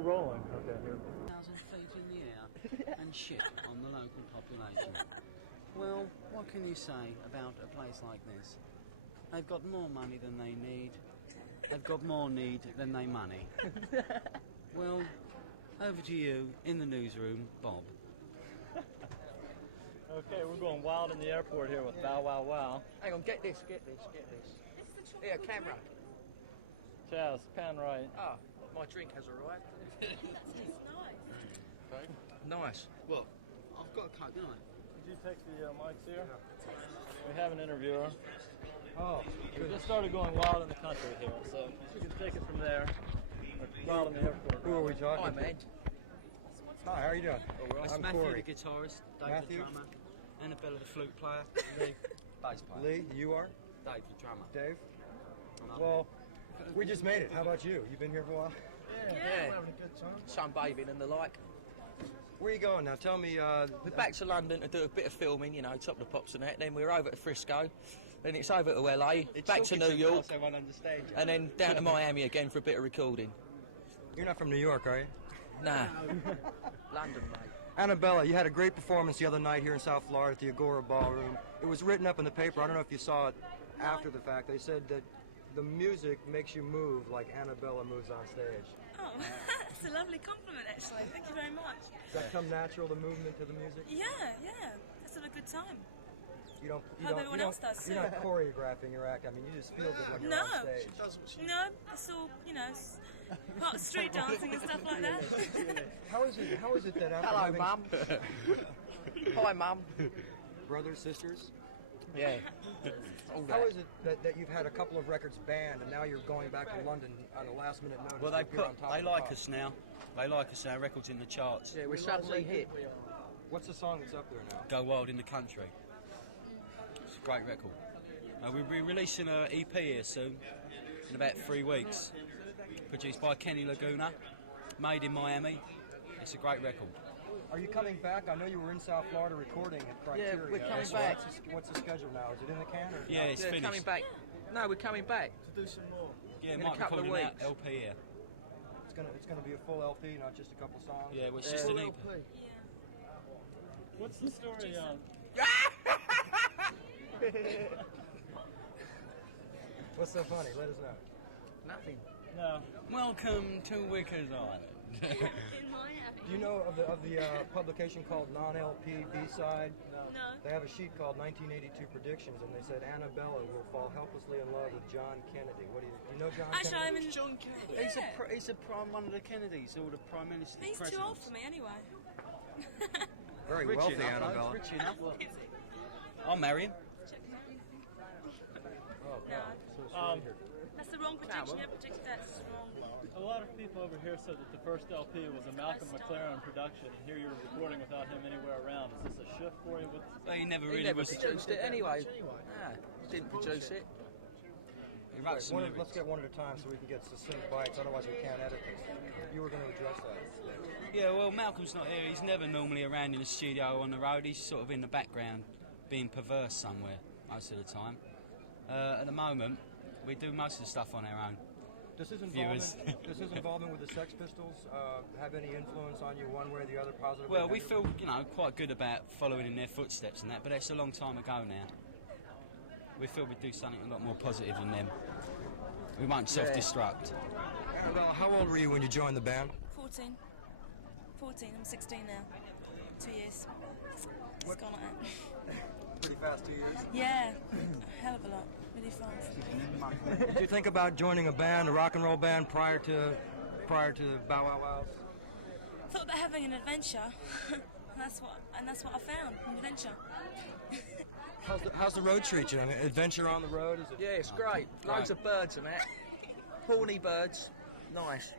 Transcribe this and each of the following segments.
rolling. Okay, here. 1,000 feet in the air and shit on the local population. Well, what can you say about a place like this? They've got more money than they need. They've got more need than they money. Well, over to you in the newsroom, Bob. Okay, we're going wild in the airport here with Bow Wow Wow. Hang on, get this. Here, camera. Chaz, pan right. Ah, my drink has arrived. Nice. Well, I've got a coat, don't I? Could you take the mics here? We have an interviewer. Oh, we just started going wild in the country here, so you can take it from there. Wild in the airport. Who are we talking Hi, to? man. Hi, how are you doing? It's I'm Matthew Corey. the guitarist, Dave Matthew? the drummer, Annabella the flute player, Lee, bass player. Lee, you are? Dave the drummer. Dave? And I'm- Well, we just made it. How about you? You been here for a while? Yeah. We're having a good time. Sunbathing and the like. Where are you going now? Tell me, We're back to London to do a bit of filming, you know, Top of the Pops and that. Then we're over to Frisco. Then it's over to LA, back to New York, and then down to Miami again for a bit of recording. you're not from New York, are you? Nah. London, mate. Annabella, you had a great performance the other night here in South Florida at the Agora Ballroom. It was written up in the paper. I don't know if you saw it after the fact. They said that the music makes you move like Annabella moves on stage. Oh, that's a lovely compliment, actually. Thank you very much. Does that come natural, the movement to the music? Yeah. Let's have a good time. You don't. Hope everyone else does You're not choreographing your act. I mean, you just feel good when you're No. on stage. No, it's all, it's part of street dancing and stuff like that. How is it that after Hello, having Mum. Hi, Mum. brothers, sisters, Yeah. All how that. is it that you've had a couple of records banned and now you're going back to London on a last minute notice? Well, to appear on Top they of the like Pops? us now. They like us now. Records in the charts. Yeah, we're suddenly hit. What's the song that's up there now? Go Wild in the Country. It's a great record. We'll be releasing an EP here soon, in about 3 weeks. Produced by Kenny Laguna, made in Miami. It's a great record. Are you coming back? I know you were in South Florida recording at Criteria. Yeah, we're coming That's back. What's the schedule now? Is it in the can or? Yeah, it's Yeah, finished. coming back. No, we're coming back. To do some more. Yeah, in a might couple record of an weeks. LP here. It's gonna be a full LP, not just a couple songs. Yeah, well, it's just an EP. What's the story on? What's so funny? Let us know. Nothing. No. Welcome to Wickers Island. In Miami. Do you know of the publication called Non-LP B-Side? No. They have a sheet called 1982 Predictions, and they said Annabella will fall helplessly in love with John Kennedy. What do you know John Actually, I'm Kennedy? in. John Kennedy. Yeah. He's a prime one of the Kennedys, or the prime minister. He's too old for me, anyway. Very Rich wealthy enough, Annabella. though, rich enough. I'll marry him. Oh, No. God. So sorry to hear. That's the wrong prediction. You predicted that's wrong. A lot of people over here said that the first LP was a Malcolm McLaren production, and here you're recording without him anywhere around. Is this a shift for you? But he never He really never was. produced it anyway. Nah, didn't produce it. He wrote some Let's lyrics. get one at a time so we can get succinct bites, otherwise we can't edit this. You were going to address that. Yeah, well, Malcolm's not here. He's never normally around in the studio or on the road. He's sort of in the background, being perverse somewhere most of the time. At the moment, we do most of the stuff on our own. Does his Viewers. involvement with the Sex Pistols have any influence on you one way or the other, positive or Well, we negative? feel, quite good about following in their footsteps and that, but it's a long time ago now. We feel we do something a lot more positive than them. We won't self-destruct. Annabella, how old were you when you joined the band? 14. 14. I'm 16 now. 2 years. It's gone like that. Pretty fast, 2 years. Yeah. A hell of a lot. Really fast. Did you think about joining a band, a rock and roll band, prior to Bow Wow Wow? Thought about having an adventure. That's what I found. An adventure. How's the road treat you? I mean, adventure on the road? Is it? Yeah, it's great. Loads of birds and that. Horny birds. Nice.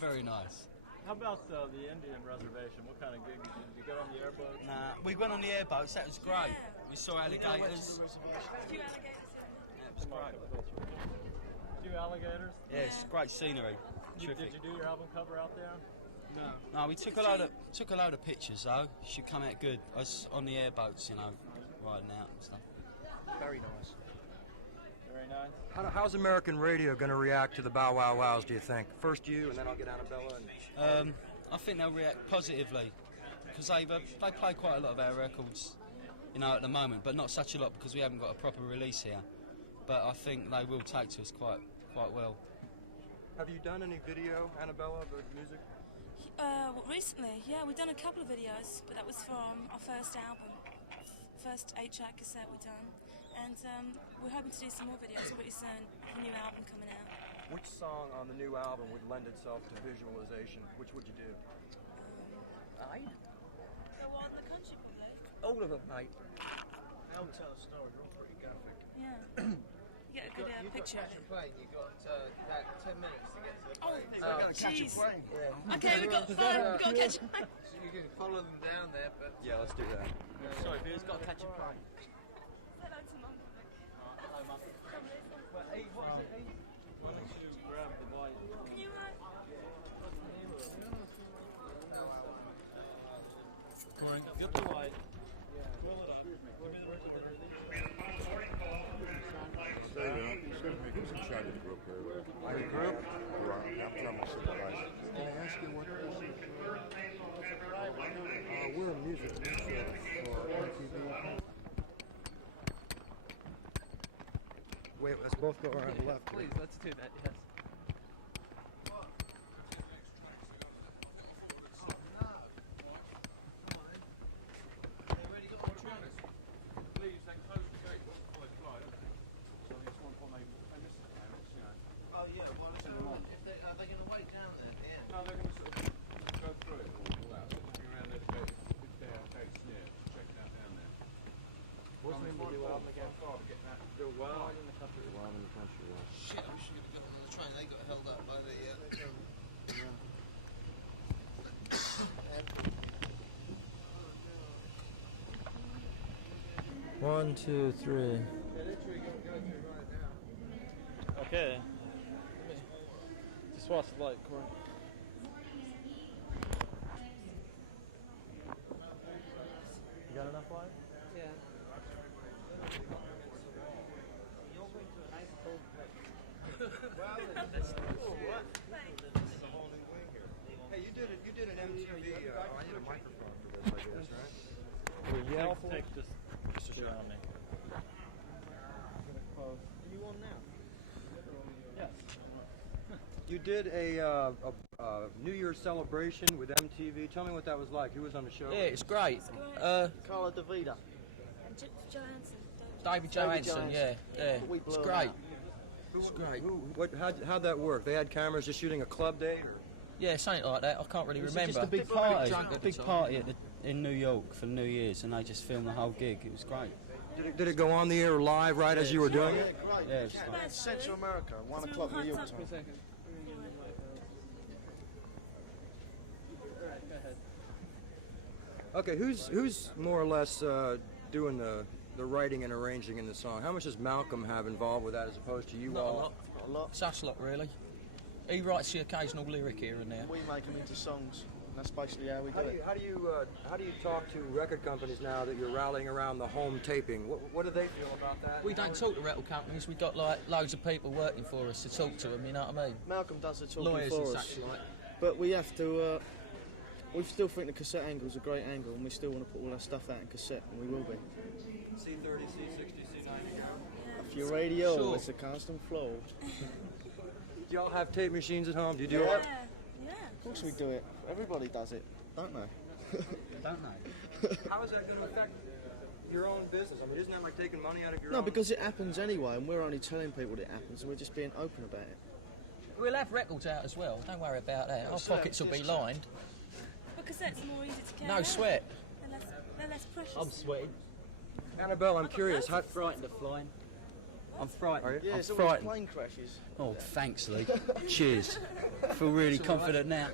Very nice. How about the Indian reservation? What kind of gig did you get on the airboat? Nah, we went on the airboats. That was great. We saw alligators. A few alligators. That was great. A few alligators? Yeah, it's great scenery. Terrific. Did you do your album cover out there? No, we took a load of pictures though. Should come out good. Us on the airboats, riding out and stuff. Very nice. Very nice. How's American radio going to react to the Bow Wow Wows, do you think? First you, and then I'll get Annabella. And... I think they'll react positively because they play quite a lot of our records, you know, at the moment, but not such a lot because we haven't got a proper release here. But I think they will take to us quite well. Have you done any video, Annabella, of the music? Well, recently, yeah, we've done a couple of videos, but that was from our first album, first 8-track cassette we've done, and we're hoping to do some more videos pretty soon. A new album coming out. Which song on the new album would lend itself to visualization? Which would you do? The one, the country probably. All of them, mate. They'll tell a story, they're all pretty graphic. Yeah. You get a good picture of it. Plane, you've got about 10 minutes to get to the plane. Oh, jeez. Yeah. Okay, we've got fun. We've got to catch a plane. So you can follow them down there, but... Yeah, let's do that. Sorry, who's got to catch a plane? Hello to Mum. Can you Get the white. Who's in charge of the group here? The group? I'm telling my supervisor. Can I ask you what this is? We're a music for MTV. Wait, let's both go around the left. Please, let's do that, yes. Shit, I wish you could have got on the train. They got held up by the... One, two, three. Okay. Just watch the light, Corey. You got enough light? Hey, you did an MTV. I need a microphone for this, I guess, right? We yell for. Take just around me. You on now? Yes. You did a New Year's celebration with MTV. Tell me what that was like. Who was on the show? Yeah, it's great. Carla Davida. And Johansson. David Johansson, yeah. It's great. It's great. How'd that work? They had cameras just shooting a club date? Or? Yeah, something like that. I can't really remember. Just a big party, in New York for New Year's, and they just filmed the whole gig. It was great. Did it go on the air live right as you were doing it? Yeah, it was fun. Central America, 1 o'clock New York time. Okay, who's more or less doing the writing and arranging in the song? How much does Malcolm have involved with that as opposed to you Not all? a lot. Such a lot, really. He writes the occasional lyric here and there. We make them into songs. That's basically how we do it. How do you talk to record companies now that you're rallying around the home taping? What do they feel about that? We don't talk to record companies. We've got like loads of people working for us to talk to them. You know what I mean? Malcolm does the talking Lawyers for and us. such like. But we have to. We still think the cassette angle is a great angle, and we still want to put all our stuff out in cassette, and we will be. C30, C60, C90. If your radio, Sure. it's a constant flow. Do y'all have tape machines at home? Do you do Yeah. it? Yeah. Of course we do it. Everybody does it, don't they? Don't they? How is that going to affect your own business? I mean, isn't that like taking money out of your No, own? because it happens anyway, and we're only telling people that it happens, and we're just being open about it. We'll have records out as well. Don't worry about that. Our pockets will be lined. But cassettes are more easy to carry. No sweat. They're less precious. I'm sweating. Annabelle, I'm curious. How, Frightened of flying. I'm frightened. Are you? Yeah, I'm it's always frightened. plane crashes. Oh, thanks, Lee. Cheers. I feel really confident now.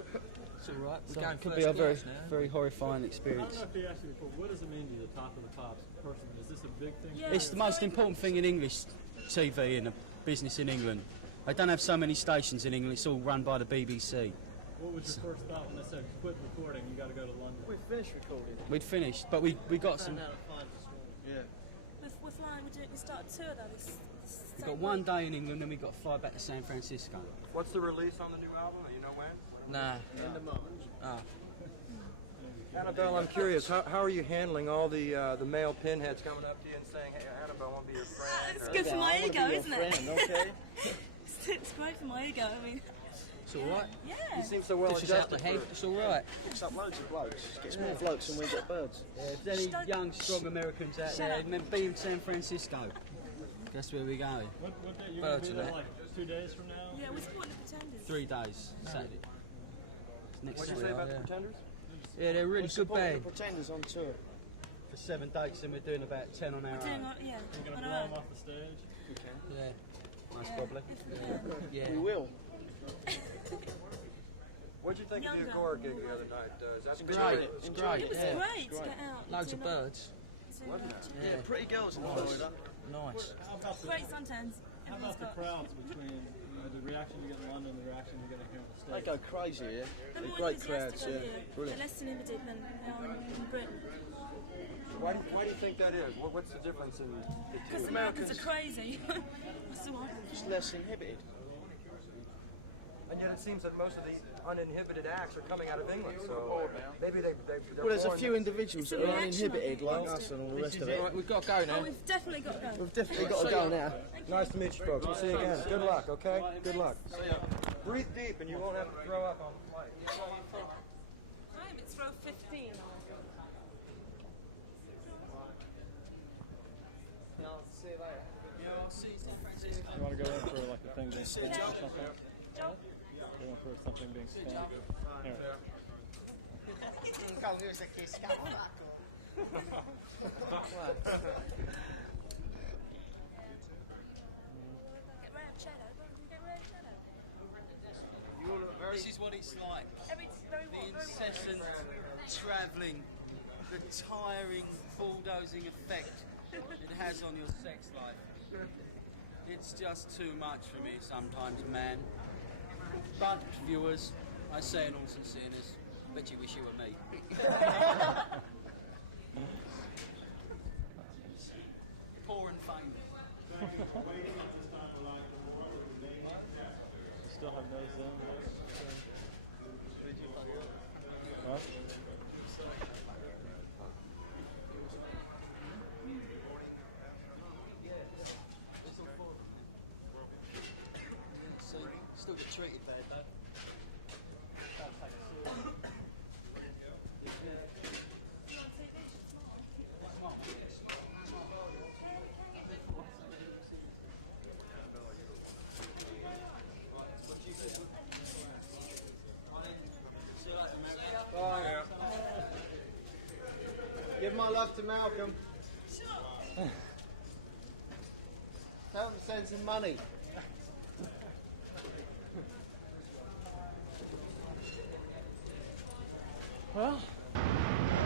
It's all right. We're So going it could first be a very, class now. very horrifying I don't experience. know if he asked you before, what does it mean to you, the Top of the Pops personally? Is this a big thing? Yeah. It's the most important thing in English TV in a business in England. They don't have so many stations in England. It's all run by the BBC. What was your first thought when they said quit recording, you got to go to London? We finished recording. We'd finished, but we got some. Yeah. We're flying. We start a tour though. This We've got one day in England, and we've got to fly back to San Francisco. What's the release on the new album? You know when? Nah. End of March. Ah. Annabelle, I'm curious. How are you handling all the male pinheads coming up to you and saying, "Hey, Annabelle, I want to be your friend"? It's or- good for my I wanna ego, be your isn't it? friend, okay? It's great for my ego. I mean, It's all right. You yeah. seem so well This is out the adjusted. head. It's all right. Picks up loads of blokes. Gets more blokes than we get birds. If there's any young, strong Americans out there, up. then be in San Francisco. That's where we go. What day? You're Birds gonna be and there that. like 2 days from now? Yeah, we're supporting the Pretenders. 3 days, Saturday. Next What'd you week. say about the Pretenders? Yeah, they're a really good Supporting band. the Pretenders on tour. For 7 dates, and we're doing about 10 on our We're doing, own. yeah, You're on gonna blow our them own. off the stage? We can. Yeah, most Yeah, probably. definitely. Yeah. We will. What'd you think of the Younger. Agora gig the other night? Is that Great. It's Enjoyed great. It was Yeah. great to get out. Loads do of that. birds. So, Yeah. Pretty girls in Florida. Nice. How about the, Great suntans. how about the crowds between the reaction you get in London and the reaction you get here on the They stage? go crazy, yeah. They're They're more great enthusiastic crowds, over yeah. here. They're Brilliant. less inhibited than they are in Britain. Why do you think that is? What's the difference in the Because two? Americans are crazy. What's the one? Just less inhibited. And yet it seems that most of the uninhibited acts are coming out of England, so maybe they're Well, there's a born- few individuals It's a that are reaction, I uninhibited think. like us and all the rest of it. Right, we've got to go now. Oh, we've definitely got to go. We've definitely got to go now. Nice to meet you folks. We'll see you again. Good luck, okay? Good luck. Breathe deep and you won't have to throw up on the flight. Time, it's row 15. You want to go in for like the thing being stamped or something? Joe? Go in for something being stamped. Here. Get rid of shadow. Get rid of shadow. This is what it's like. Very The warm, very warm. incessant travelling, the tiring, bulldozing effect it has on your sex life. It's just too much for me sometimes, man. But, viewers, I say in all sincereness, bet you wish you were me. Poor and famous. Still have no Zoom. Huh? Still get treated bad though. Give my love to Malcolm. Tell him to send some money. Well,